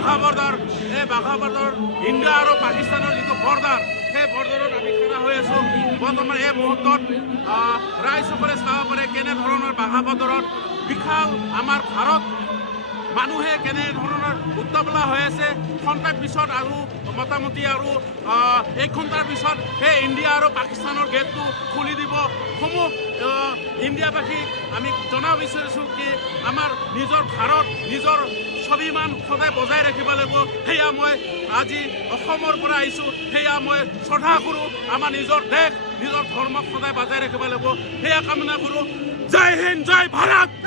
বাঘা border এই বাঘা border India আৰু পাকিস্তানৰ যিটো বৰ্ডাৰ সেই বৰ্ডাৰত আমি খাৰা হৈ আছোঁ বৰ্তমান এই মুহূৰ্তত ৰাইজসকলে চাব পাৰে কেনেধৰণৰ বাঘা বৰ্ডাৰত বিশাল আমাৰ ভাৰত মানুহে কেনেধৰণৰ উত্তাপলা হৈ আছে ঘণ্টাৰ পিছত আৰু মোটামুটি আৰু 1 ঘণ্টাৰ পিছত সেই ইণ্ডিয়া আৰু পাকিস্তানৰ গেটটো খুলি দিব সমূহ ইণ্ডিয়াবাসীক আমি জনাব বিচাৰিছোঁ কি আমাৰ নিজৰ ভাৰত নিজৰ স্বাভিমান সদায় বজাই ৰাখিব লাগিব সেয়া মই আজি অসমৰ পৰা আহিছোঁ সেয়া মই শ্ৰদ্ধা কৰোঁ আমাৰ নিজৰ দেশ নিজৰ ধৰ্মক সদায় বজাই ৰাখিব লাগিব সেয়া কামনা কৰোঁ জয় হিন্দ জয় ভাৰত।